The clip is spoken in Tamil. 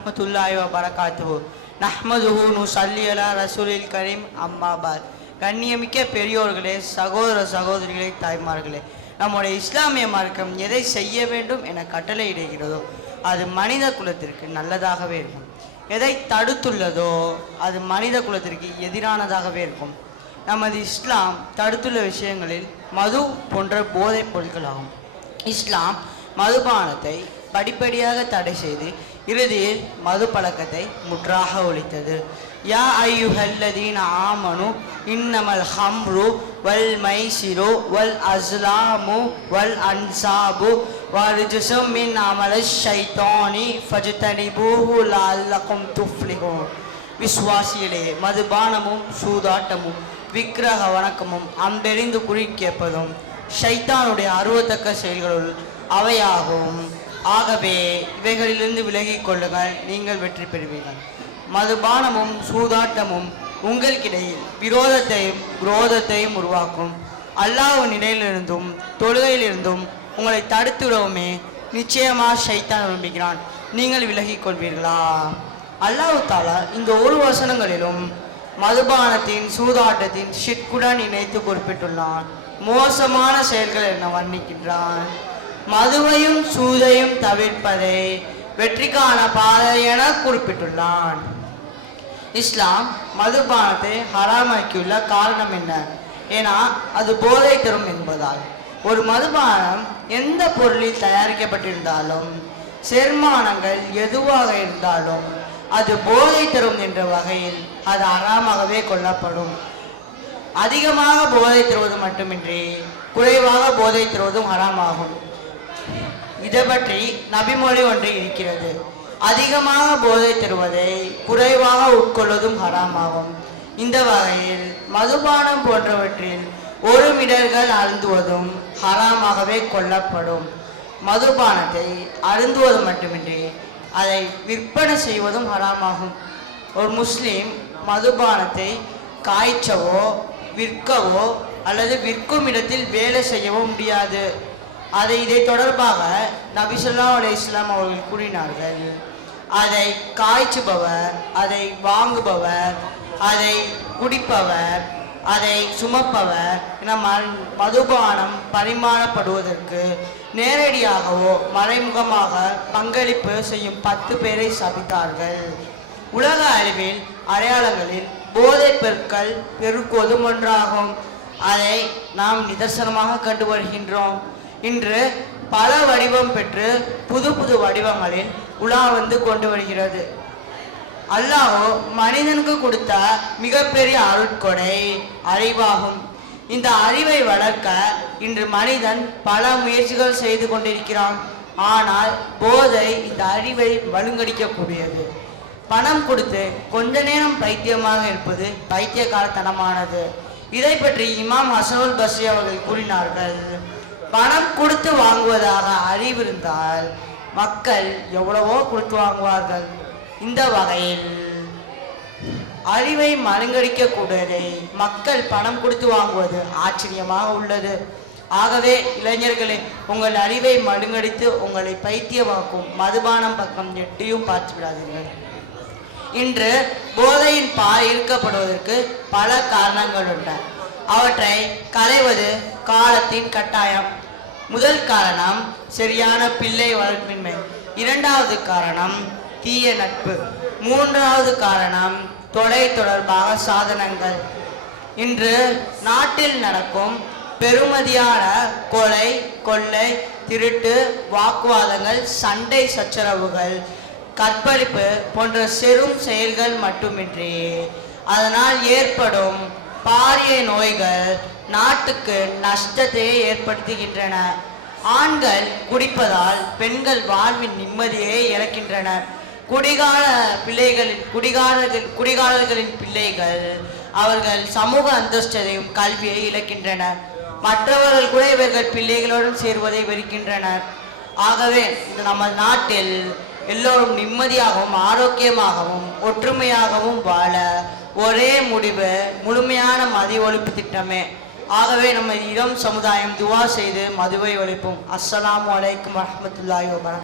வரஹ்மத்துல்லாஹி வபரகாத்துஹு நஹ்மதுஹு நுஸல்லி அலா ரசூலில் கரீம் அம்மா பாத். கண்ணியமிக்க பெரியோர்களே, சகோதர சகோதரிகளே, தாய்மார்களே, நம்முடைய இஸ்லாமிய மார்க்கம் எதை செய்ய வேண்டும் என கட்டளையிடுகிறதோ அது மனித குலத்திற்கு நல்லதாகவே இருக்கும். எதை தடுத்துள்ளதோ அது மனித குலத்திற்கு எதிரானதாகவே இருக்கும். நமது இஸ்லாம் தடுத்துள்ள விஷயங்களில் மது போன்ற போதைப் பொருட்களாகும். இஸ்லாம் மதுபானத்தை படிப்படியாக தடை செய்து இறுதியில் மது பழக்கத்தை முற்றாக ஒழித்தது. யா ஐயுஹல்லதீன ஆமனு இன்னமல் ஹம்ரு வல் மைசிரு வல் அஸ்லாமு வல் அன்சாபு வர்ஜுஸும் மின் அமலிஷ் ஷைத்தானி ஃபஜ்தனிபூஹு லஅல்லகும் துஃப்லிஹூன். விசுவாசிகளே, மதுபானமும் சூதாட்டமும் விக்கிரக வணக்கமும் அம்பெறிந்து குறி கேட்பதும் ஷைத்தானுடைய அருவத்தக்க செயல்களுள் அவையாகும். ஆகவே இவைகளிலிருந்து விலகிக் கொள்ளுங்கள், நீங்கள் வெற்றி பெறுவீர்கள். மதுபானமும் சூதாட்டமும் உங்களுக்கிடையில் விரோதத்தையும் குரோதத்தையும் உருவாக்கும். அல்லாஹ் நிலையிலிருந்தும் தொழுகையிலிருந்தும் உங்களை தடுத்து விடவுமே நிச்சயமாக ஷைத்தான் விரும்புகிறான். நீங்கள் விலகிக் கொள்வீர்களா? அல்லாஹ் தாலா இந்த ஒரு வசனங்களிலும் மதுபானத்தின் சூதாட்டத்தின் ஷிர்க்குடன் இணைத்து குறிப்பிட்டுள்ளான். மோசமான செயல்கள் என வர்ணிக்கின்றான். மதுவையும் சூதையும் தவிர்ப்பதை வெற்றிக்கான பாதை என குறிப்பிட்டுள்ளான். இஸ்லாம் மதுபானத்தை ஹராமாக்கியுள்ள காரணம் என்ன? ஏன்னா அது போதை தரும் என்பதால். ஒரு மதுபானம் எந்த பொருளில் தயாரிக்கப்பட்டிருந்தாலும் செர்மானங்கள் எதுவாக இருந்தாலும் அது போதை தரும் என்ற வகையில் அது ஹராமாகவே கொள்ளப்படும். அதிகமாக போதை தருவது மட்டுமின்றி குறைவாக போதை தருவதும் ஹராமாகும். இதை பற்றி நபிமொழி ஒன்று இருக்கிறது. அதிகமாக போதை தருவதை குறைவாக உட்கொள்வதும் ஹராமாகும். இந்த வகையில் மதுபானம் போன்றவற்றில் ஒரு மிடர்கள் அருந்துவதும் ஹராமாகவே கொள்ளப்படும். மதுபானத்தை அருந்துவது மட்டுமின்றி அதை விற்பனை செய்வதும் ஹராமாகும். ஒரு முஸ்லீம் மதுபானத்தை காய்ச்சவோ விற்கவோ அல்லது விற்கும் இடத்தில் வேலை செய்யவோ முடியாது. இதை தொடர்பாக நபி ஸல்லல்லாஹு அலைஹி வஸல்லம் அவர்கள் கூறினார்கள், அதை காய்ச்சுபவர், அதை வாங்குபவர், அதை குடிப்பவர், அதை சுமப்பவர் என மதுபானம் பரிமாறப்படுவதற்கு நேரடியாகவோ மறைமுகமாக பங்களிப்பு செய்யும் 10 பேரை சபித்தார்கள். உலக அறிவில் அடையாளங்களில் போதைப் பொருட்கள் பெருக்குவதும் ஒன்றாகும். அதை நாம் நிதர்சனமாக கண்டு வருகின்றோம். இன்று பல வடிவம் பெற்று புது புது வடிவங்களில் உலா வந்து கொண்டு வருகிறது. அல்லாஹ் மனிதனுக்கு கொடுத்த மிகப்பெரிய அருட்கொடை அறிவாகும். இந்த அறிவை வளர்க்க இன்று மனிதன் பல முயற்சிகள் செய்து கொண்டிருக்கிறான். ஆனால் போதை இந்த அறிவை வலுங்கடிக்கக்கூடியது. பணம் கொடுத்து கொஞ்ச நேரம் பைத்தியமாக இருப்பது பைத்தியக்காரத்தனமானது. இதை பற்றி இமாம் ஹசனுல் பஸ்ரி அவர்கள் கூறினார்கள், பணம் கொடுத்து வாங்குவதாக அறிவிருந்தால் மக்கள் எவ்வளவோ கொடுத்து வாங்குவார்கள். இந்த வகையில் அறிவை மழுங்கடிக்கக்கூடியதை மக்கள் பணம் கொடுத்து வாங்குவது ஆச்சரியமாக உள்ளது. ஆகவே இளைஞர்களே, உங்கள் அறிவை மழுங்கடித்து உங்களை பைத்தியமாக்கும் மதுபானம் பக்கம் எட்டியும் பார்த்து விடாதீர்கள். இன்று போதையின் பால் ஈர்க்கப்படுவதற்கு பல காரணங்கள் உள்ளன. அவற்றை களைவது காலத்தின் கட்டாயம். முதல் காரணம் சரியான பிள்ளை வளர்ப்பின்மை. இரண்டாவது காரணம் தீய நட்பு. மூன்றாவது காரணம் தொலை தொடர்பாக சாதனங்கள். இன்று நாட்டில் நடக்கும் பெருமதியான கொலை, கொள்ளை, திருட்டு, வாக்குவாதங்கள், சண்டை சச்சரவுகள், கற்பழிப்பு போன்ற செரும் செயல்கள் மட்டுமின்றி அதனால் ஏற்படும் பாரிய நோய்கள் நாட்டுக்கு நஷ்டத்தையே ஏற்படுத்துகின்றன. ஆண்கள் குடிப்பதால் பெண்கள் வாழ்வின் நிம்மதியை இழக்கின்றனர். குடிகாரர்களின் பிள்ளைகள் அவர்கள் சமூக அந்தஸ்தையும் கல்வியை இழக்கின்றனர். மற்றவர்கள் கூட இவர்கள் பிள்ளைகளுடன் சேருவதை வெறுக்கின்றனர். ஆகவே நமது நாட்டில் எல்லோரும் நிம்மதியாகவும் ஆரோக்கியமாகவும் ஒற்றுமையாகவும் வாழ ஒரே முடிவு முழுமையான மது ஒழிப்பு திட்டமே. ஆகவே நம்ம இளம் சமுதாயம் துவா செய்து மதுவை ஒழிப்போம். அஸ்ஸலாமு அலைக்கும் வரஹ்மத்துல்லாஹி வபரகாத்துஹு.